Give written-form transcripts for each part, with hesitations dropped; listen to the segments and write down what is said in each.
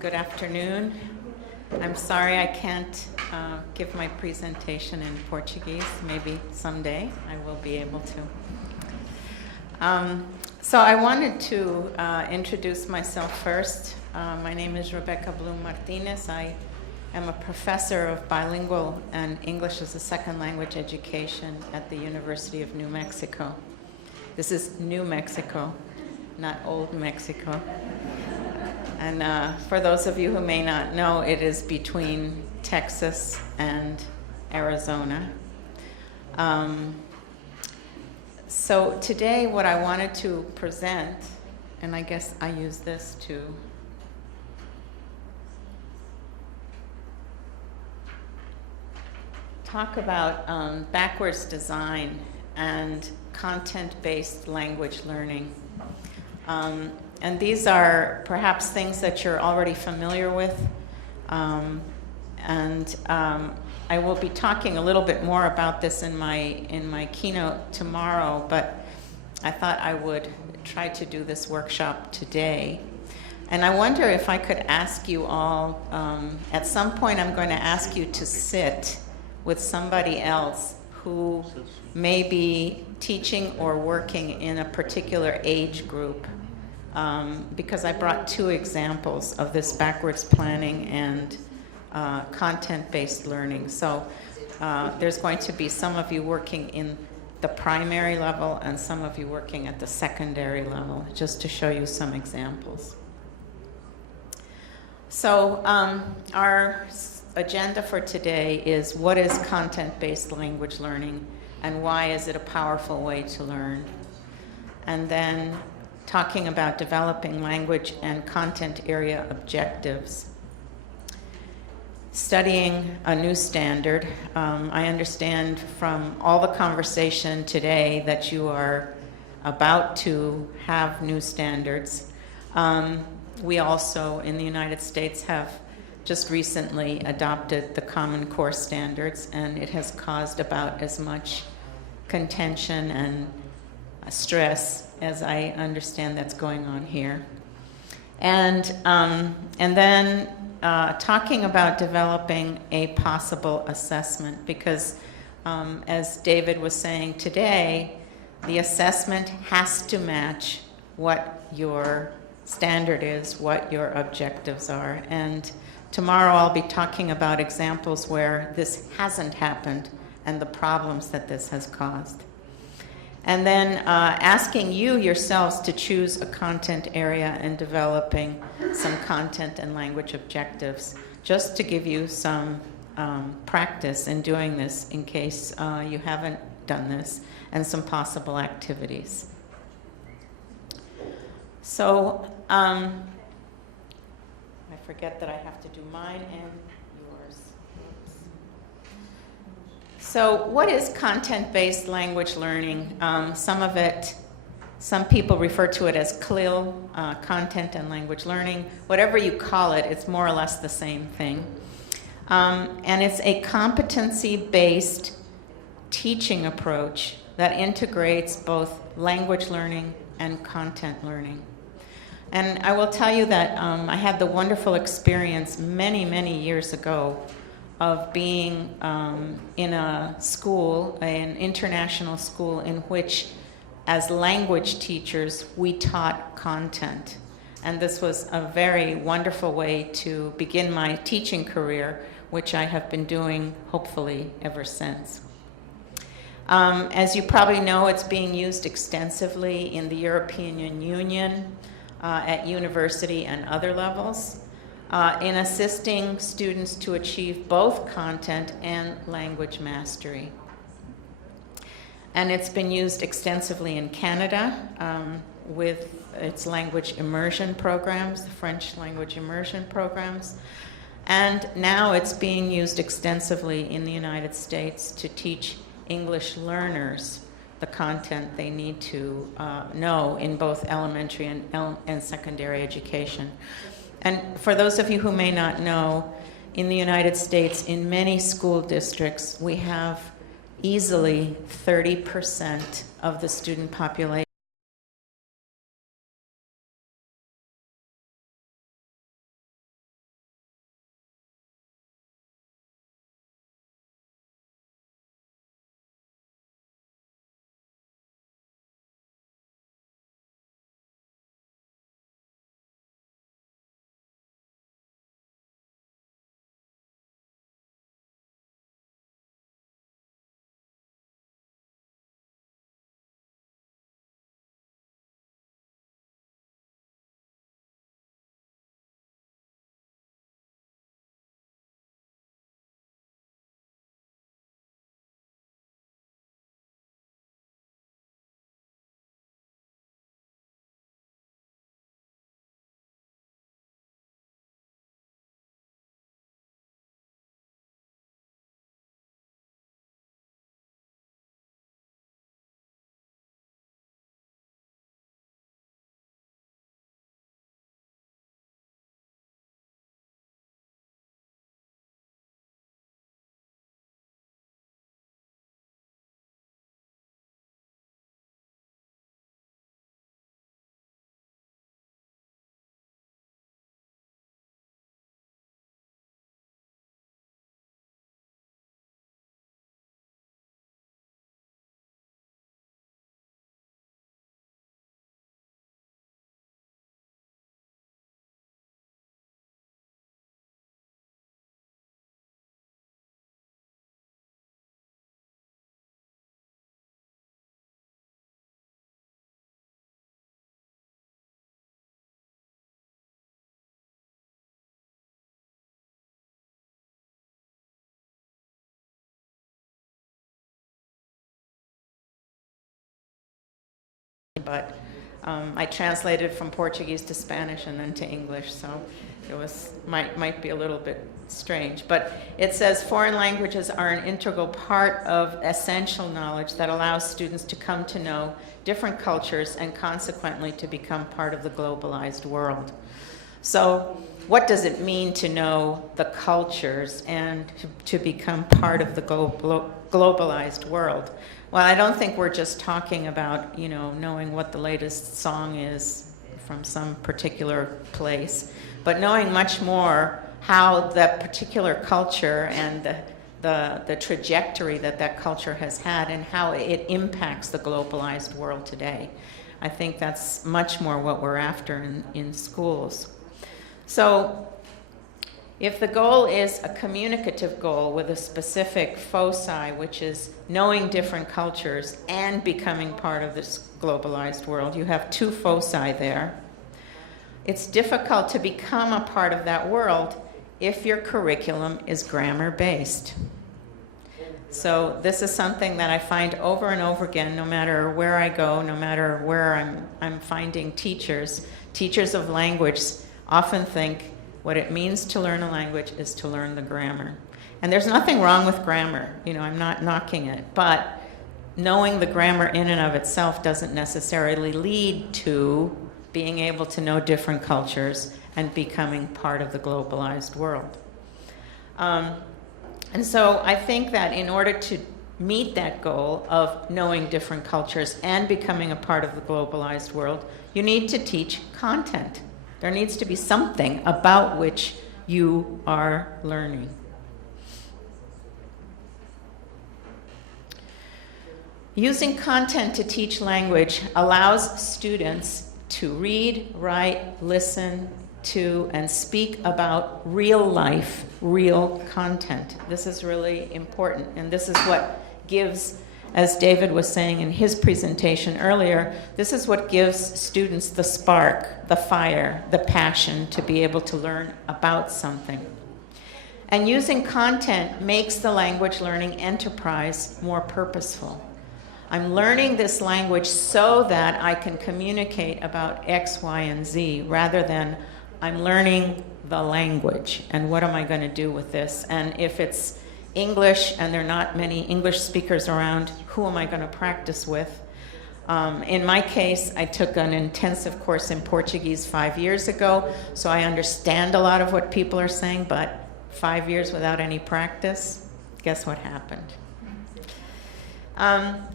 Good afternoon. I'm sorry I can't give my presentation in Portuguese. Maybe someday I will be able to. So I wanted to introduce myself first. My name is Rebecca Blum-Martinez. I am a professor of bilingual and English as a second language education at the University of New Mexico. This is New Mexico, not Old Mexico. And for those of you who may not know, it is between Texas and Arizona. So today what I wanted to present, and I guess I use this to talk about backwards design and content-based language learning. And these are perhaps things that you're already familiar with. I will be talking a little bit more about this in my keynote tomorrow, but I thought I would try to do this workshop today. And I wonder if I could ask you all, at some point I'm going to ask you to sit with somebody else who may be teaching or working in a particular age group. Because I brought two examples of this backwards planning and content-based learning. So there's going to be some of you working in the primary level and some of you working at the secondary level, just to show you some examples. So our agenda for today is what is content-based language learning and why is it a powerful way to learn? And then talking about developing language and content area objectives. Studying a new standard. I understand from all the conversation today that you are about to have new standards. We also, in the United States, have just recently adopted the Common Core standards, and it has caused about as much contention and stress as I understand that's going on here. And then talking about developing a possible assessment, because as David was saying today, the assessment has to match what your standard is, what your objectives are. And tomorrow I'll be talking about examples where this hasn't happened and the problems that this has caused. And then asking you yourselves to choose a content area and developing some content and language objectives, just to give you some practice in doing this in case you haven't done this, and some possible activities. So I forget that I have to do mine and yours. So what is content-based language learning? Some people refer to it as CLIL, content and language learning. Whatever you call it, it's more or less the same thing. And it's a competency-based teaching approach that integrates both language learning and content learning. And I will tell you that I had the wonderful experience many, many years ago of being in a school, an international school, in which, as language teachers, we taught content. And this was a very wonderful way to begin my teaching career, which I have been doing, hopefully, ever since. As you probably know, it's being used extensively in the European Union, at university and other levels, in assisting students to achieve both content and language mastery. And it's been used extensively in Canada with its language immersion programs, the French language immersion programs. And now it's being used extensively in the United States to teach English learners the content they need to know in both elementary and secondary education. And for those of you who may not know, in the United States, in many school districts, we have easily 30% of the student population but I translated from Portuguese to Spanish and then to English, so it might be a little bit strange. But it says foreign languages are an integral part of essential knowledge that allows students to come to know different cultures and consequently to become part of the globalized world. So what does it mean to know the cultures and to become part of the globalized world? Well, I don't think we're just talking about, knowing what the latest song is from some particular place, but knowing much more how that particular culture and the trajectory that culture has had and how it impacts the globalized world today. I think that's much more what we're after in schools. So if the goal is a communicative goal with a specific foci, which is knowing different cultures and becoming part of this globalized world, you have two foci there. It's difficult to become a part of that world if your curriculum is grammar-based. So this is something that I find over and over again, no matter where I go, no matter where I'm finding teachers of language often think what it means to learn a language is to learn the grammar. And there's nothing wrong with grammar, I'm not knocking it, but knowing the grammar in and of itself doesn't necessarily lead to being able to know different cultures and becoming part of the globalized world. And so I think that in order to meet that goal of knowing different cultures and becoming a part of the globalized world, you need to teach content. There needs to be something about which you are learning. Using content to teach language allows students to read, write, listen to, and speak about real life, real content. This is really important, and this is what gives, as David was saying in his presentation earlier, this is what gives students the spark, the fire, the passion to be able to learn about something. And using content makes the language learning enterprise more purposeful. I'm learning this language so that I can communicate about X, Y, and Z, rather than I'm learning the language, and what am I going to do with this? And if it's English and there are not many English speakers around, who am I going to practice with? In my case, I took an intensive course in Portuguese 5 years ago, so I understand a lot of what people are saying, but 5 years without any practice, guess what happened?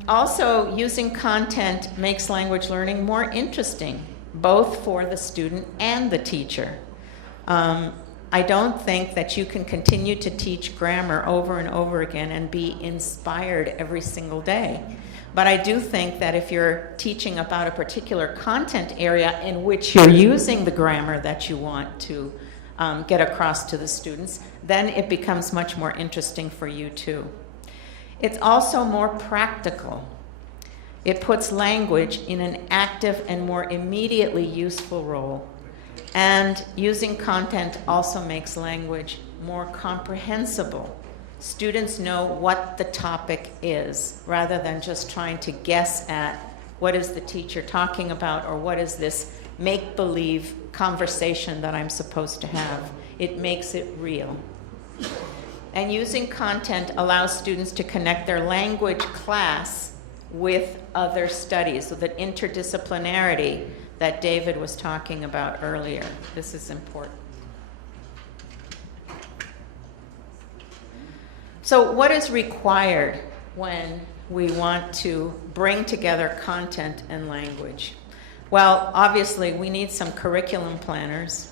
Also, using content makes language learning more interesting, both for the student and the teacher. I don't think that you can continue to teach grammar over and over again and be inspired every single day. But I do think that if you're teaching about a particular content area in which you're using the grammar that you want to get across to the students, then it becomes much more interesting for you too. It's also more practical. It puts language in an active and more immediately useful role. And using content also makes language more comprehensible. Students know what the topic is, rather than just trying to guess at what is the teacher talking about or what is this make-believe conversation that I'm supposed to have. It makes it real. And using content allows students to connect their language class with other studies, so that interdisciplinarity that David was talking about earlier. This is important. So what is required when we want to bring together content and language? Well, obviously, we need some curriculum planners.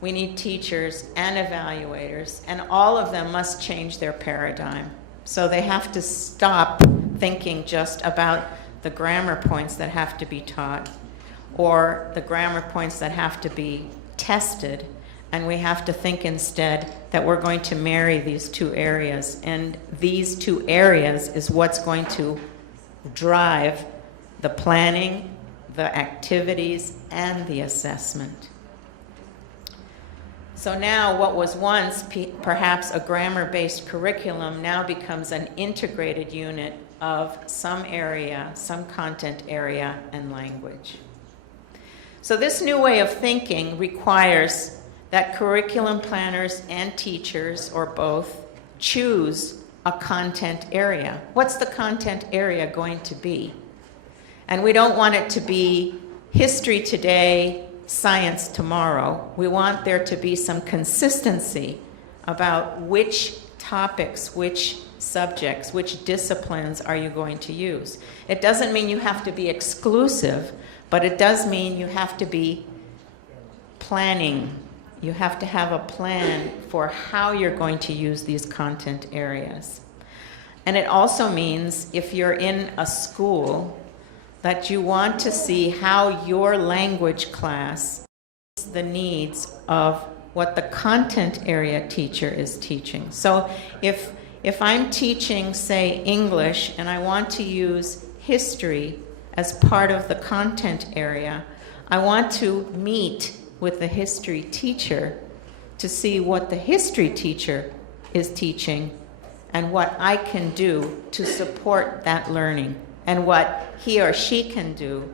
We need teachers and evaluators, and all of them must change their paradigm. So they have to stop thinking just about the grammar points that have to be taught or the grammar points that have to be tested, and we have to think instead that we're going to marry these two areas, and these two areas is what's going to drive the planning, the activities, and the assessment. So now what was once perhaps a grammar-based curriculum now becomes an integrated unit of some area, some content area and language. So this new way of thinking requires that curriculum planners and teachers, or both, choose a content area. What's the content area going to be? And we don't want it to be history today, science tomorrow. We want there to be some consistency about which topics, which subjects, which disciplines are you going to use. It doesn't mean you have to be exclusive, but it does mean you have to be planning. You have to have a plan for how you're going to use these content areas. And it also means, if you're in a school, that you want to see how your language class meets the needs of what the content area teacher is teaching. So if I'm teaching, say, English, and I want to use history as part of the content area, I want to meet with the history teacher to see what the history teacher is teaching and what I can do to support that learning, and what he or she can do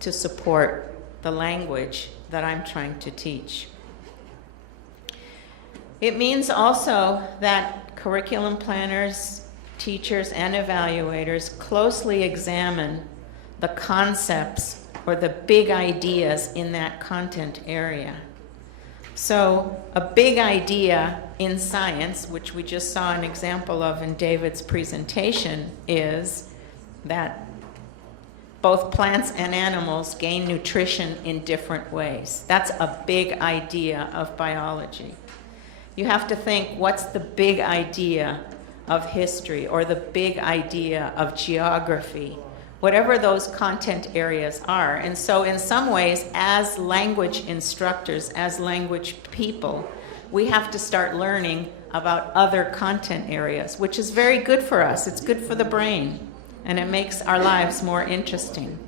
to support the language that I'm trying to teach. It means also that curriculum planners, teachers, and evaluators closely examine the concepts or the big ideas in that content area. So a big idea in science, which we just saw an example of in David's presentation, is that both plants and animals gain nutrition in different ways. That's a big idea of biology. You have to think, what's the big idea of history or the big idea of geography? Whatever those content areas are. And so in some ways, as language instructors, as language people, we have to start learning about other content areas, which is very good for us. It's good for the brain, and it makes our lives more interesting.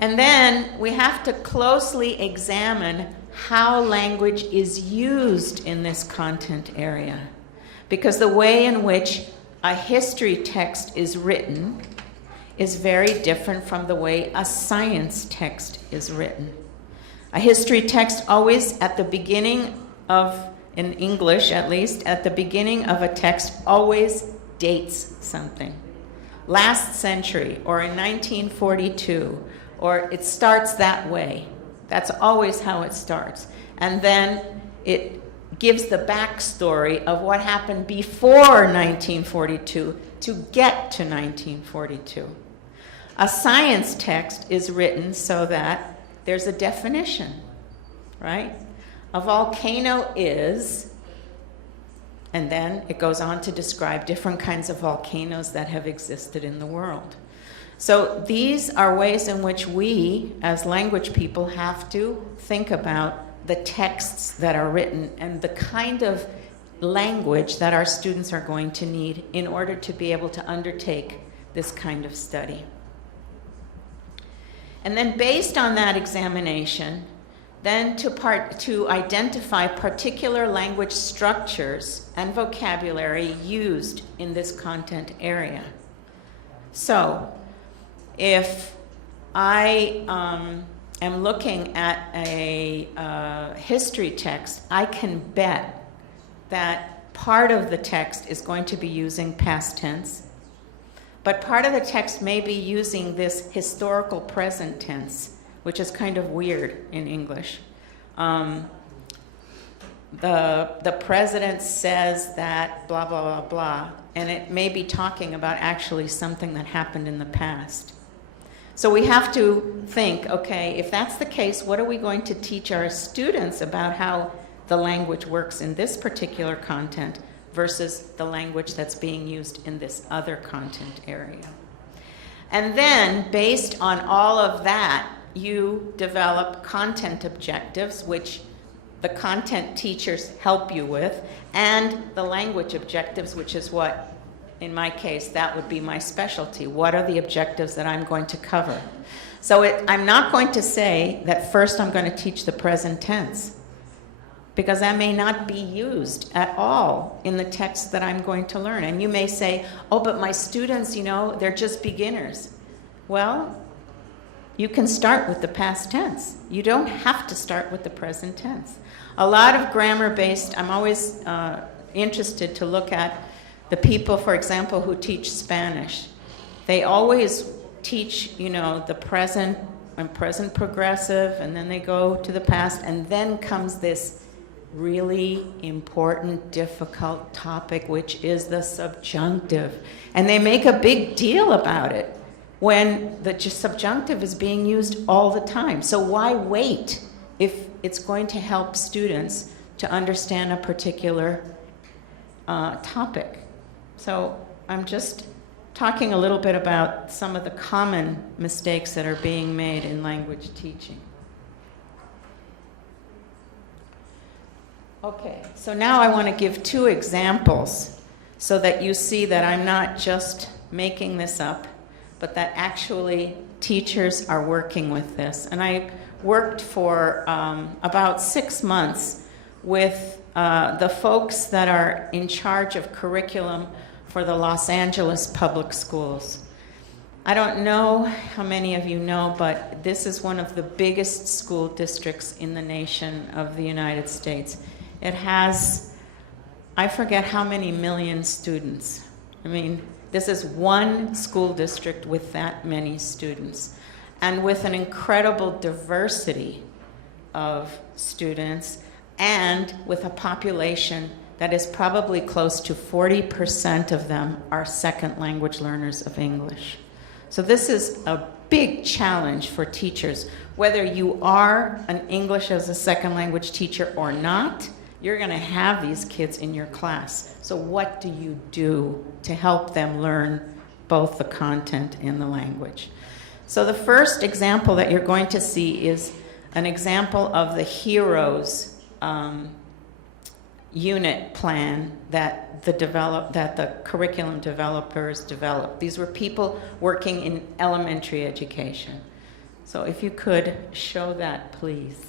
And then we have to closely examine how language is used in this content area, because the way in which a history text is written is very different from the way a science text is written. A history text always at the beginning of, in English at least, at the beginning of a text always dates something. Last century, or in 1942, or it starts that way. That's always how it starts. And then it gives the backstory of what happened before 1942 to get to 1942. A science text is written so that there's a definition, right? A volcano is, and then it goes on to describe different kinds of volcanoes that have existed in the world. So these are ways in which we, as language people, have to think about the texts that are written and the kind of language that our students are going to need in order to be able to undertake this kind of study. And then based on that examination, then to identify particular language structures and vocabulary used in this content area. So if I am looking at a history text, I can bet that part of the text is going to be using past tense, but part of the text may be using this historical present tense, which is kind of weird in English. The president says that blah, blah, blah, blah, and it may be talking about actually something that happened in the past. So we have to think, okay, if that's the case, what are we going to teach our students about how the language works in this particular content versus the language that's being used in this other content area? And then, based on all of that, you develop content objectives, which the content teachers help you with, and the language objectives, which is what, in my case, that would be my specialty. What are the objectives that I'm going to cover? So I'm not going to say that first I'm going to teach the present tense. because that may not be used at all in the text that I'm going to learn. And you may say, oh, but my students, you know, they're just beginners. Well, you can start with the past tense. You don't have to start with the present tense. A lot of grammar-based, I'm always interested to look at the people, for example, who teach Spanish. They always teach, you know, the present and present progressive, and then they go to the past, and then comes this really important, difficult topic, which is the subjunctive. And they make a big deal about it when the subjunctive is being used all the time. So why wait if it's going to help students to understand a particular topic? So I'm just talking a little bit about some of the common mistakes that are being made in language teaching. Okay, so now I want to give two examples so that you see that I'm not just making this up, but that actually teachers are working with this. And I worked for about 6 months with the folks that are in charge of curriculum for the Los Angeles public schools. I don't know how many of you know, but this is one of the biggest school districts in the nation of the United States. It has, I forget how many million students. I mean, this is one school district with that many students, and with an incredible diversity of students, and with a population that is probably close to 40% of them are second language learners of English. So this is a big challenge for teachers. Whether you are an English as a second language teacher or not, you're going to have these kids in your class. So what do you do to help them learn both the content and the language? So the first example that you're going to see is an example of the HEROES unit plan that the curriculum developers developed. These were people working in elementary education. So if you could show that, please.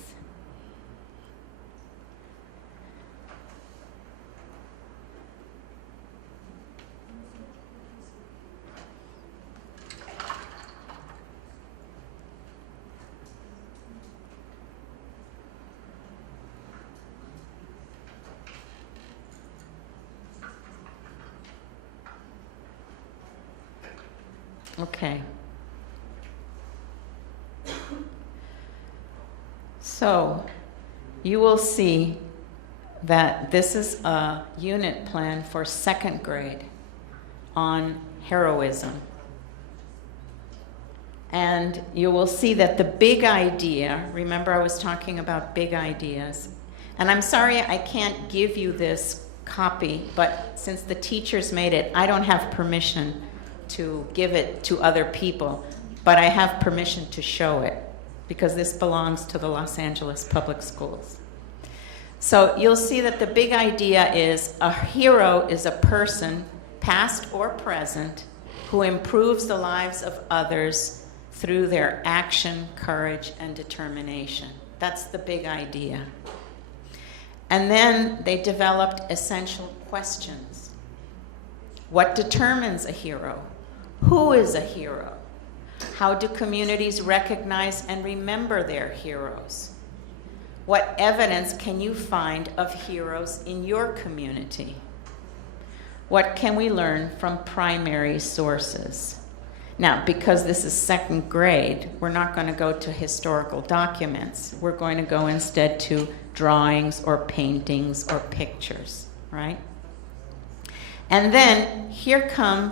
Okay. So you will see that this is a unit plan for second grade on heroism. And you will see that the big idea, remember I was talking about big ideas, and I'm sorry I can't give you this copy, but since the teachers made it, I don't have permission to give it to other people, but I have permission to show it because this belongs to the Los Angeles public schools. So you'll see that the big idea is a hero is a person, past or present, who improves the lives of others through their action, courage, and determination. That's the big idea. And then they developed essential questions. What determines a hero? Who is a hero? How do communities recognize and remember their heroes? What evidence can you find of heroes in your community? What can we learn from primary sources? Now, because this is second grade, we're not going to go to historical documents. We're going to go instead to drawings or paintings or pictures, right? And then here come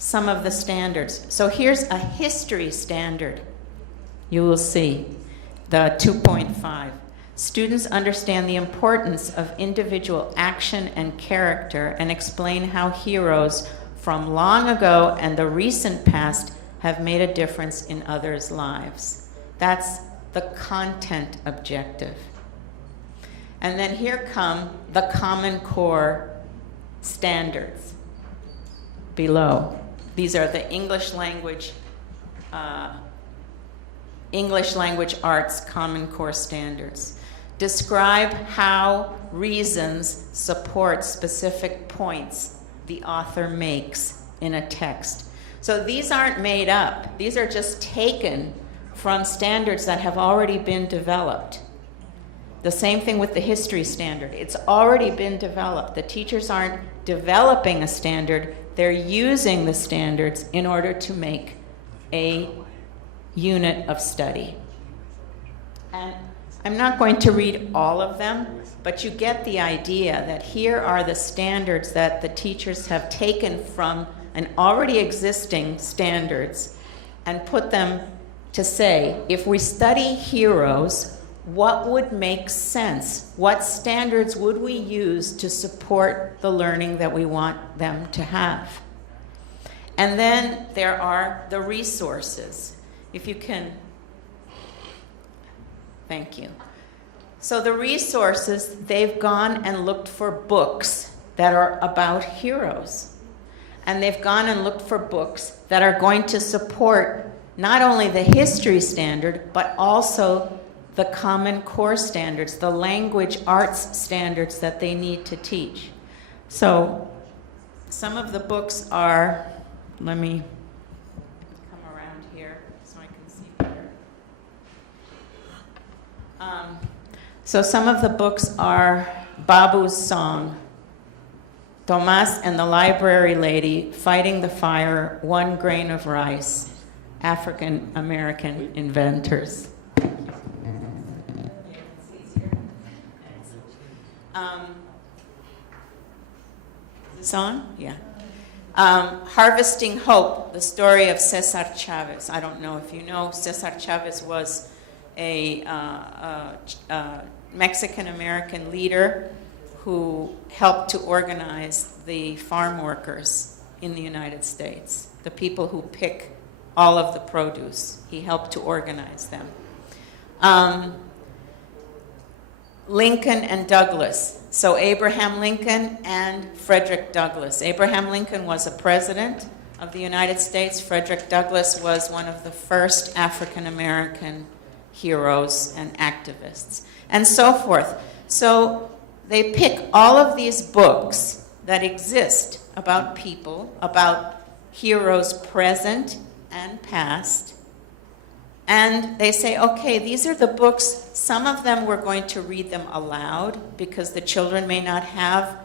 some of the standards. So here's a history standard. You will see the 2.5. Students understand the importance of individual action and character and explain how heroes from long ago and the recent past have made a difference in others' lives. That's the content objective. And then here come the Common Core standards below. These are the English language arts Common Core standards. Describe how reasons support specific points the author makes in a text. So these aren't made up. These are just taken from standards that have already been developed. The same thing with the history standard. It's already been developed. The teachers aren't developing a standard. They're using the standards in order to make a unit of study. And I'm not going to read all of them, but you get the idea that here are the standards that the teachers have taken from an already existing standards and put them to say, if we study heroes, what would make sense? What standards would we use to support the learning that we want them to have? And then there are the resources. If you can, thank you. So the resources, they've gone and looked for books that are about heroes. And they've gone and looked for books that are going to support not only the history standard, but also the Common Core standards, the language arts standards that they need to teach. So some of the books are, let me come around here so I can see better. So some of the books are Babu's Song, Tomás and the Library Lady, Fighting the Fire, One Grain of Rice, African American Inventors. Is this on? Yeah. Harvesting Hope, the story of Cesar Chavez. I don't know if you know, Cesar Chavez was a Mexican-American leader who helped to organize the farm workers in the United States, the people who pick all of the produce. He helped to organize them. Lincoln and Douglas. So Abraham Lincoln and Frederick Douglass. Abraham Lincoln was a president of the United States. Frederick Douglass was one of the first African-American heroes and activists, and so forth. So they pick all of these books that exist about people, about heroes present and past, and they say, okay, these are the books. Some of them we're going to read them aloud because the children may not have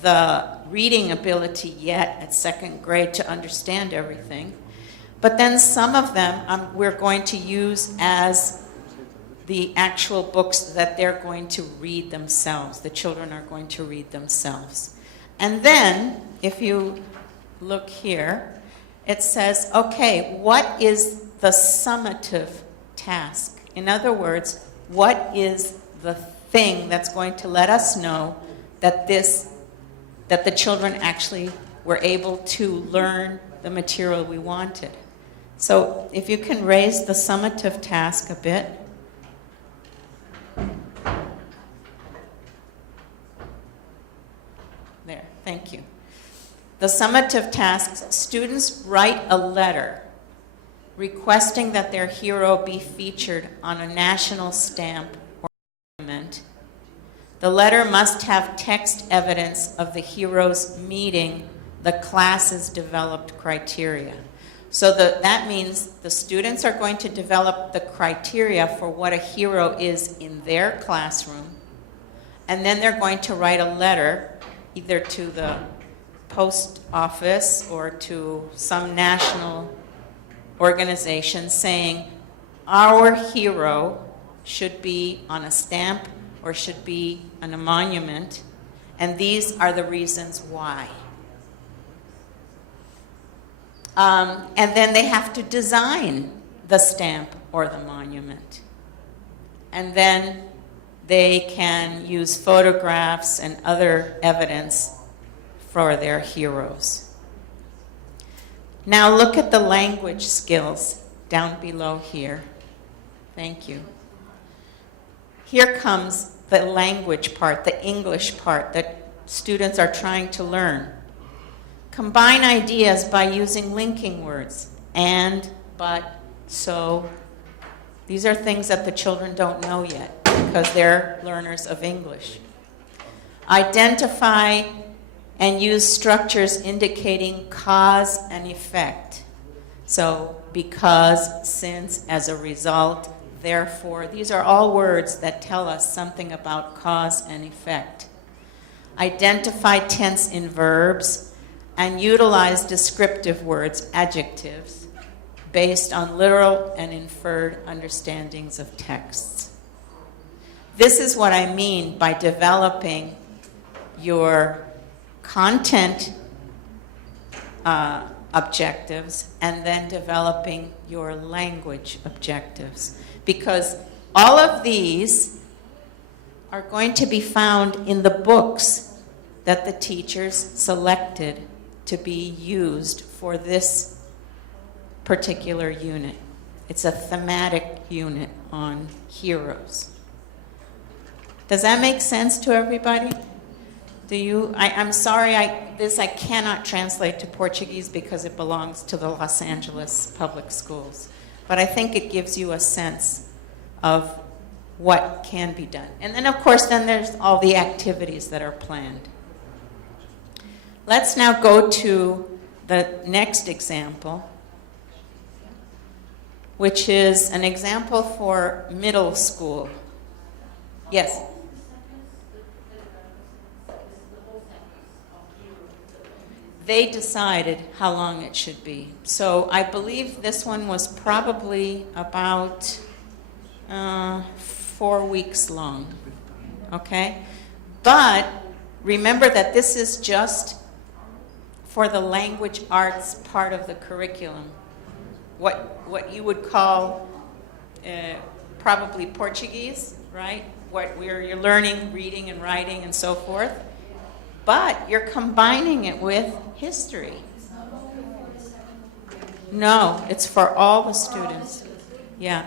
the reading ability yet at second grade to understand everything. But then some of them we're going to use as the actual books that they're going to read themselves. The children are going to read themselves. And then, if you look here, it says, okay, what is the summative task? In other words, what is the thing that's going to let us know that that the children actually were able to learn the material we wanted? So if you can raise the summative task a bit. There, thank you. The summative tasks, students write a letter requesting that their hero be featured on a national stamp or monument. The letter must have text evidence of the hero's meeting the class's developed criteria. So that means the students are going to develop the criteria for what a hero is in their classroom, and then they're going to write a letter either to the post office or to some national organization saying our hero should be on a stamp or should be on a monument, and these are the reasons why. And then they have to design the stamp or the monument. And then they can use photographs and other evidence for their heroes. Now look at the language skills down below here. Thank you. Here comes the language part, the English part that students are trying to learn. Combine ideas by using linking words, and, but, so. These are things that the children don't know yet. because they're learners of English. Identify and use structures indicating cause and effect. So, because, since, as a result, therefore. These are all words that tell us something about cause and effect. Identify tense in verbs and utilize descriptive words, adjectives, based on literal and inferred understandings of texts. This is what I mean by developing your content objectives and then developing your language objectives. Because all of these are going to be found in the books that the teachers selected to be used for this particular unit. It's a thematic unit on heroes. Does that make sense to everybody? I'm sorry, I cannot translate to Portuguese because it belongs to the Los Angeles public schools. But I think it gives you a sense of what can be done. And then, of course, then there's all the activities that are planned. Let's now go to the next example, which is an example for middle school. Yes? They decided how long it should be. So I believe this one was probably about 4 weeks long, okay? But remember that this is just for the language arts part of the curriculum. What you would call probably Portuguese, right? Where you're learning reading and writing and so forth. But you're combining it with history. No, it's for all the students. Yeah.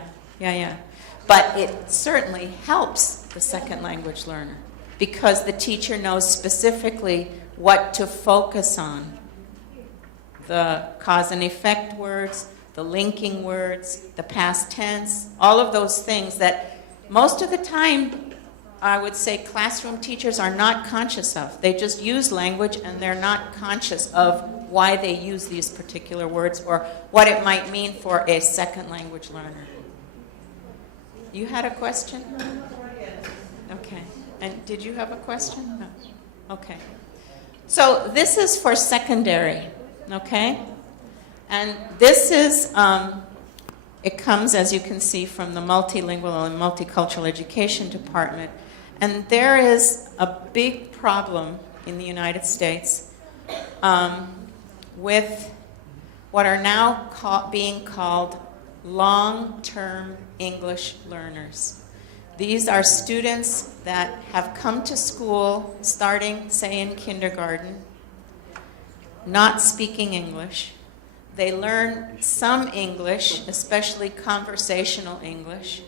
But it certainly helps the second language learner because the teacher knows specifically what to focus on. The cause and effect words, the linking words, the past tense, all of those things that most of the time I would say classroom teachers are not conscious of. They just use language and they're not conscious of why they use these particular words or what it might mean for a second language learner. You had a question? Okay. And did you have a question? No. Okay. So this is for secondary, okay? And this is, it comes, as you can see, from the Multilingual and Multicultural Education Department. And there is a big problem in the United States with what are now being called long-term English learners. These are students that have come to school starting, say, in kindergarten, not speaking English. They learn some English, especially conversational English,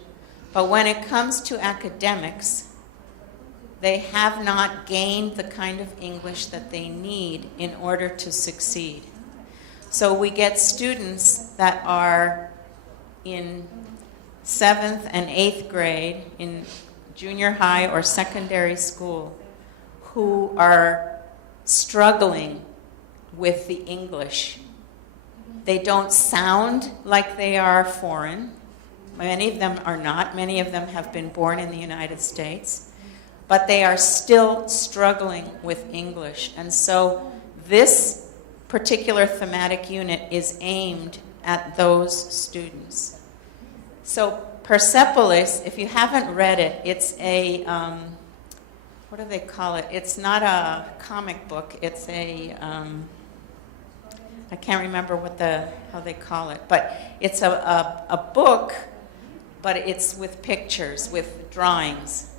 but when it comes to academics, they have not gained the kind of English that they need in order to succeed. So we get students that are in 7th and 8th grade in junior high or secondary school who are struggling with the English. They don't sound like they are foreign. Many of them are not. Many of them have been born in the United States. But they are still struggling with English. And so this particular thematic unit is aimed at those students. So Persepolis, if you haven't read it, it's a, what do they call it? It's not a comic book. It's a, I can't remember how they call it. But it's a book, but it's with pictures, with drawings.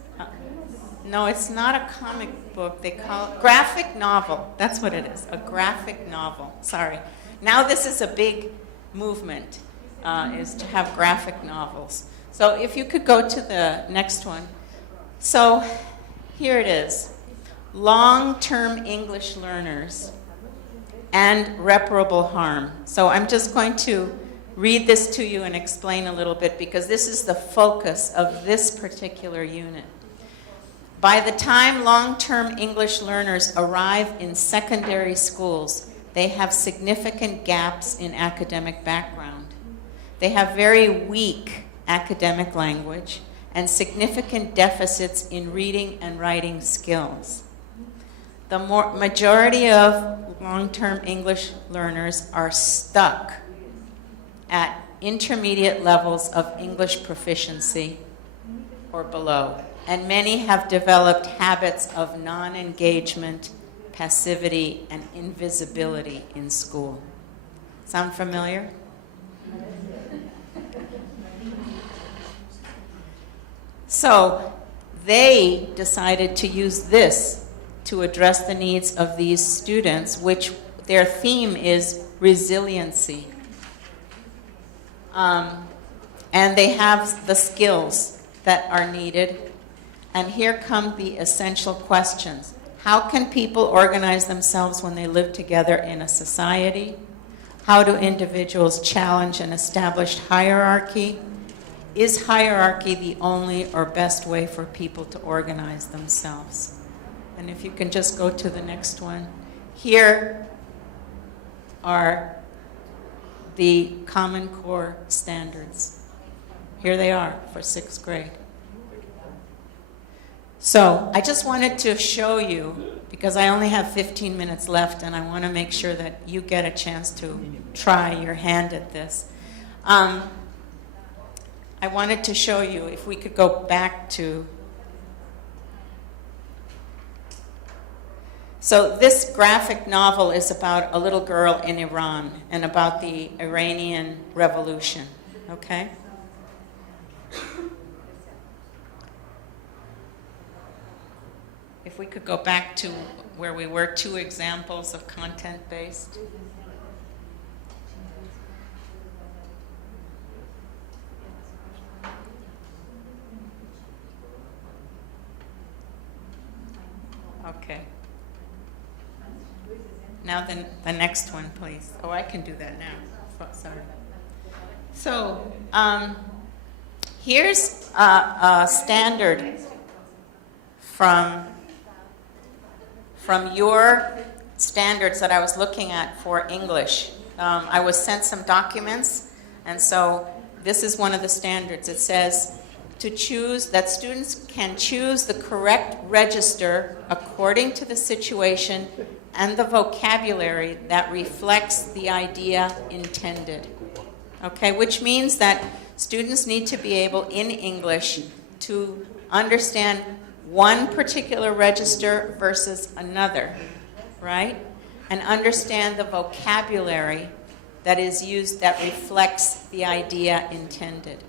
No, it's not a comic book. They call it graphic novel. That's what it is, a graphic novel. Sorry. Now this is a big movement, is to have graphic novels. So if you could go to the next one. So here it is. Long-term English learners and reparable harm. So I'm just going to read this to you and explain a little bit because this is the focus of this particular unit. By the time long-term English learners arrive in secondary schools, they have significant gaps in academic background. They have very weak academic language and significant deficits in reading and writing skills. The majority of long-term English learners are stuck at intermediate levels of English proficiency or below, and many have developed habits of non-engagement, passivity, and invisibility in school. Sound familiar? So they decided to use this to address the needs of these students, which their theme is resiliency. And they have the skills that are needed. And here come the essential questions. How can people organize themselves when they live together in a society? How do individuals challenge an established hierarchy? Is hierarchy the only or best way for people to organize themselves? And if you can just go to the next one. Here are the Common Core standards. Here they are for 6th grade. So I just wanted to show you, because I only have 15 minutes left and I want to make sure that you get a chance to try your hand at this. I wanted to show you, if we could go back to. So this graphic novel is about a little girl in Iran and about the Iranian Revolution, okay? If we could go back to where we were, 2 examples of content-based. Okay. Now the next one, please. Oh, I can do that now. Sorry. So here's a standard from your standards that I was looking at for English. I was sent some documents, and so this is one of the standards. It says to choose, that students can choose the correct register according to the situation and the vocabulary that reflects the idea intended. Okay, which means that students need to be able in English to understand one particular register versus another, right? And understand the vocabulary that is used that reflects the idea intended.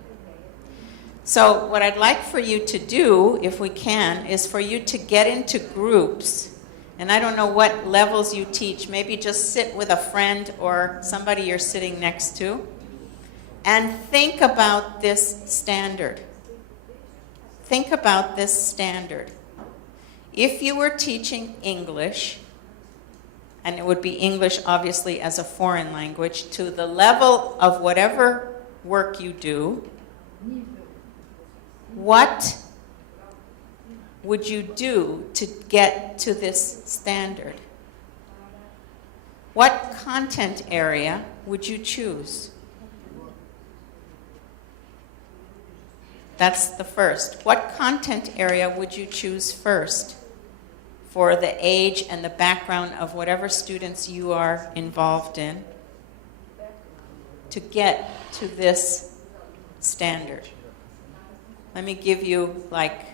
So what I'd like for you to do, if we can, is for you to get into groups. And I don't know what levels you teach. Maybe just sit with a friend or somebody you're sitting next to and think about this standard. Think about this standard. If you were teaching English, and it would be English obviously as a foreign language, to the level of whatever work you do, what would you do to get to this standard? What content area would you choose? That's the first. What content area would you choose first for the age and the background of whatever students you are involved in to get to this standard? Let me give you like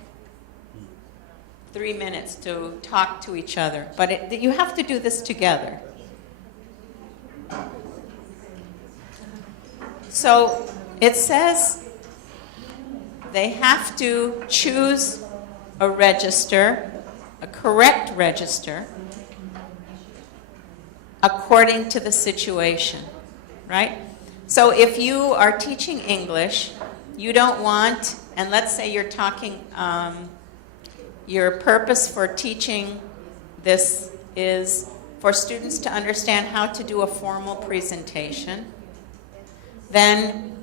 3 minutes to talk to each other, but you have to do this together. So it says they have to choose a register, a correct register, according to the situation, right? So if you are teaching English, you don't want, and let's say you're talking, your purpose for teaching this is for students to understand how to do a formal presentation. then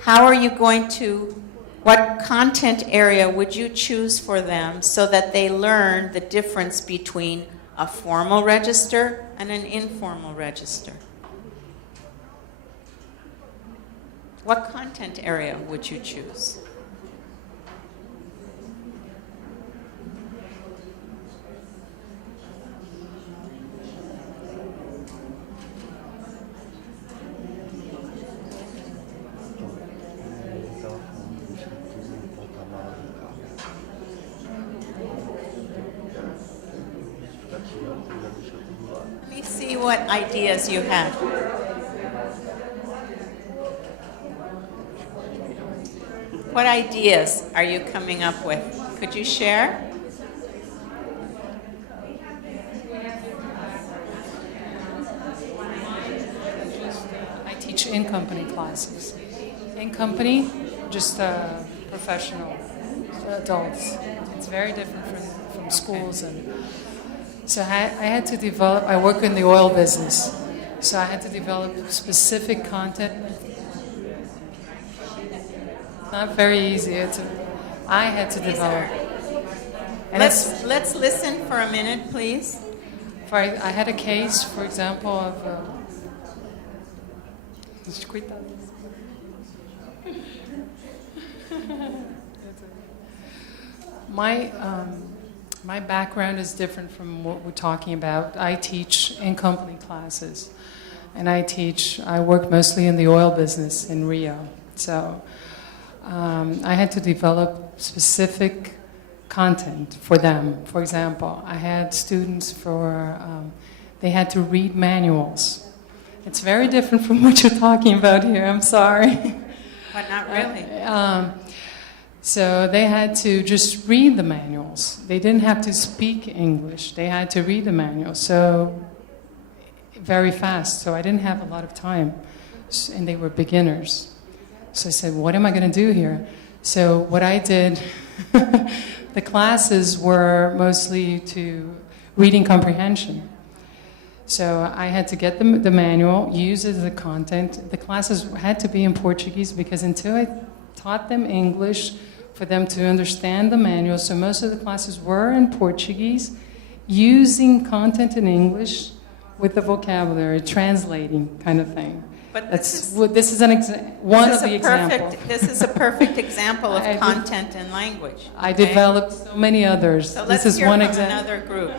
how are you going to, what content area would you choose for them so that they learn the difference between a formal register and an informal register? What content area would you choose? Let me see what ideas you have. What ideas are you coming up with? Could you share? I teach in-company classes. In-company, just professional adults. It's very different from schools. And so I had to develop, I work in the oil business, so I had to develop specific content. Not very easy. I had to develop. And Let's listen for a minute, please. I had a case, for example, of my background is different from what we're talking about. I teach in-company classes, and I work mostly in the oil business in Rio. So I had to develop specific content for them. For example, I had students they had to read manuals. It's very different from what you're talking about here, I'm sorry. But not really. So they had to just read the manuals. They didn't have to speak English. They had to read the manuals. So very fast. So I didn't have a lot of time. And they were beginners. So I said, what am I going to do here? So what I did, the classes were mostly to reading comprehension. So I had to get the manual, use it as the content. The classes had to be in Portuguese because until I taught them English for them to understand the manual, so most of the classes were in Portuguese, using content in English with the vocabulary, translating kind of thing. But this is an one of the examples. This is a perfect example of content and language. I developed so many others. So let's this is hear one from example. another group.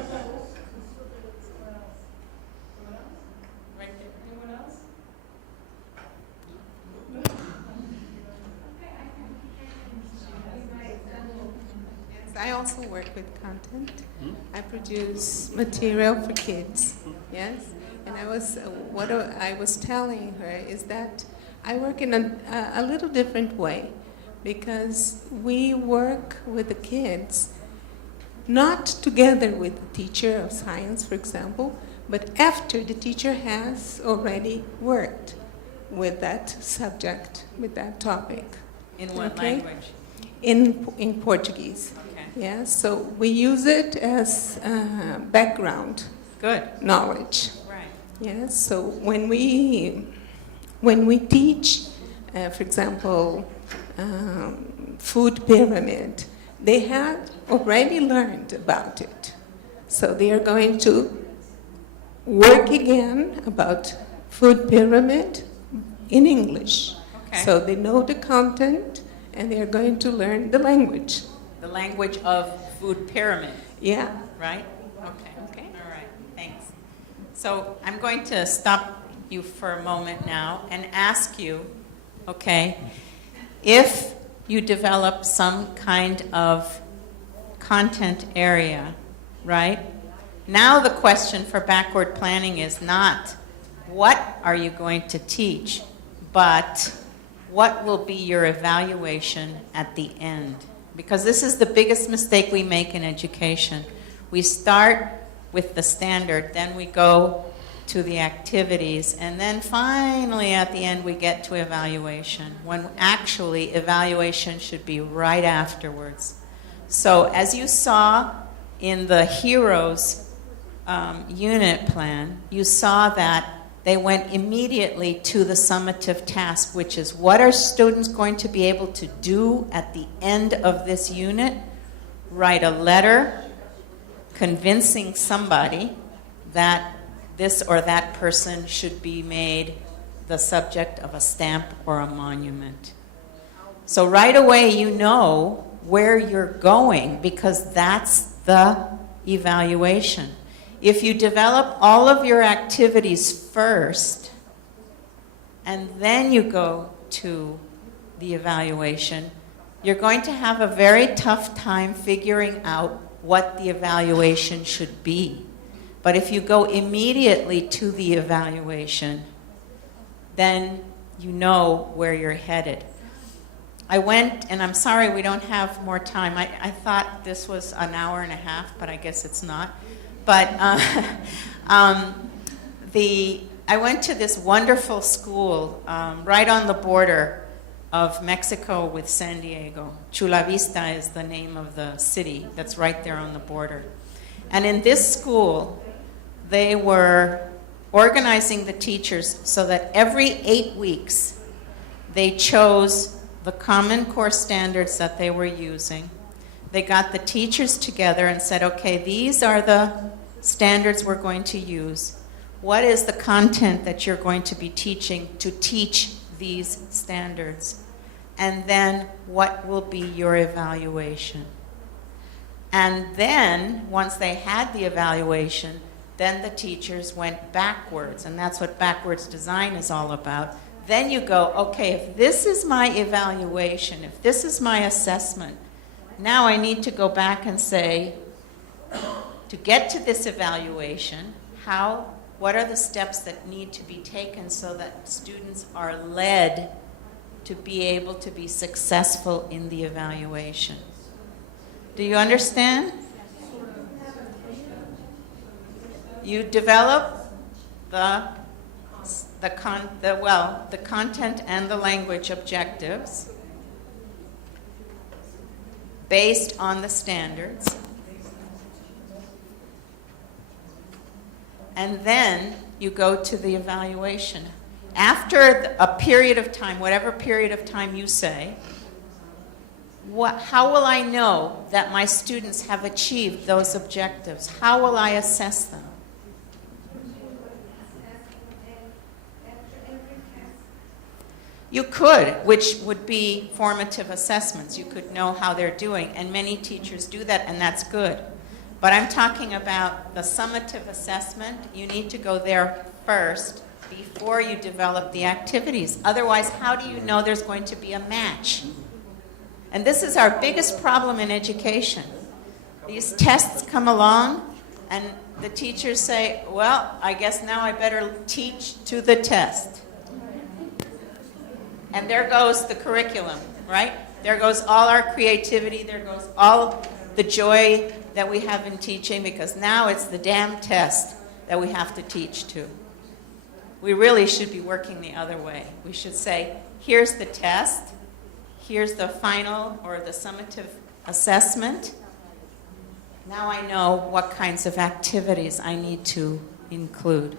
I also work with content. I produce material for kids. Yes, and what I was telling her is that I work in a little different way, because we work with the kids, not together with the teacher of science, for example, but after the teacher has already worked with that subject, with that topic. In what language? In Portuguese. Yeah, so we use it as background knowledge. Right. Yes, so when we teach, for example, food pyramid, they had already learned about it. So they are going to work again about food pyramid in English. Okay. So they know the content and they are going to learn the language. The language of food pyramid. Yeah. Right? Okay. All right. Thanks. So I'm going to stop you for a moment now and ask you, okay, if you develop some kind of content area, right? Now the question for backward planning is not what are you going to teach, but what will be your evaluation at the end? Because this is the biggest mistake we make in education. We start with the standard, then we go to the activities, and then finally at the end we get to evaluation, when actually evaluation should be right afterwards. So as you saw in the HEROES unit plan, you saw that they went immediately to the summative task, which is what are students going to be able to do at the end of this unit? Write a letter convincing somebody that this or that person should be made the subject of a stamp or a monument. So right away you know where you're going because that's the evaluation. If you develop all of your activities first and then you go to the evaluation, you're going to have a very tough time figuring out what the evaluation should be. But if you go immediately to the evaluation, then you know where you're headed. I went, and I'm sorry we don't have more time. I thought this was an hour and a half, but I guess it's not. But I went to this wonderful school right on the border of Mexico with San Diego. Chula Vista is the name of the city that's right there on the border. And in this school, they were organizing the teachers so that every 8 weeks they chose the Common Core standards that they were using. They got the teachers together and said, okay, these are the standards we're going to use. What is the content that you're going to be teaching to teach these standards? And then what will be your evaluation? And then, once they had the evaluation, then the teachers went backwards, and that's what backwards design is all about. Then you go, okay, if this is my evaluation, if this is my assessment, now I need to go back and say, to get to this evaluation, what are the steps that need to be taken so that students are led to be able to be successful in the evaluation? Do you understand? You develop the content and the language objectives based on the standards. And then you go to the evaluation. After a period of time, whatever period of time you say, how will I know that my students have achieved those objectives? How will I assess them? You could, which would be formative assessments. You could know how they're doing, and many teachers do that, and that's good. But I'm talking about the summative assessment. You need to go there first before you develop the activities. Otherwise, how do you know there's going to be a match? And this is our biggest problem in education. These tests come along, and the teachers say, well, I guess now I better teach to the test. And there goes the curriculum, right? There goes all our creativity. There goes all the joy that we have in teaching, because now it's the damn test that we have to teach to. We really should be working the other way. We should say, here's the test, here's the final or the summative assessment. Now I know what kinds of activities I need to include.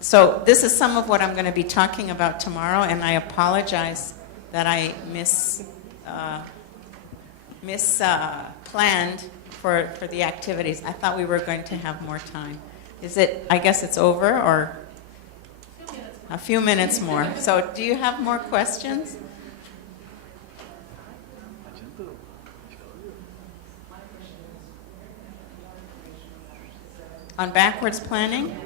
So this is some of what I'm going to be talking about tomorrow, and I apologize that I planned for the activities. I thought we were going to have more time. I guess it's over, or a few minutes more. So do you have more questions? On backwards planning?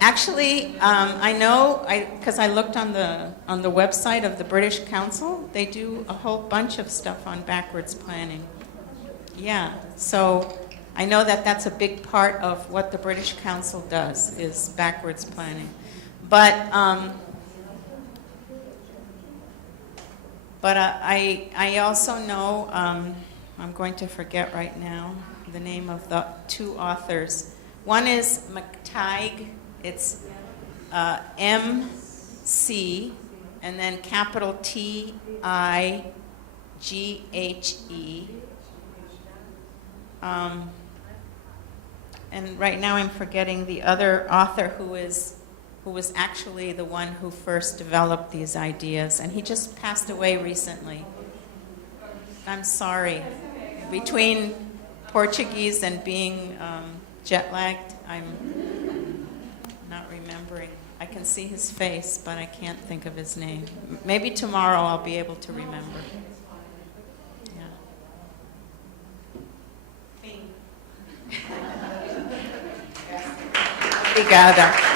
Actually, I know, because I looked on the website of the British Council, they do a whole bunch of stuff on backwards planning. Yeah, so I know that that's a big part of what the British Council does, is backwards planning. But I also know, I'm going to forget right now the name of the two authors. One is McTighe. It's M-C and then capital T-I-G-H-E. And right now I'm forgetting the other author who is who was actually the one who first developed these ideas, and he just passed away recently. I'm sorry. Between Portuguese and being jet-lagged, I'm not remembering. I can see his face, but I can't think of his name. Maybe tomorrow I'll be able to remember. Yeah. Obrigada.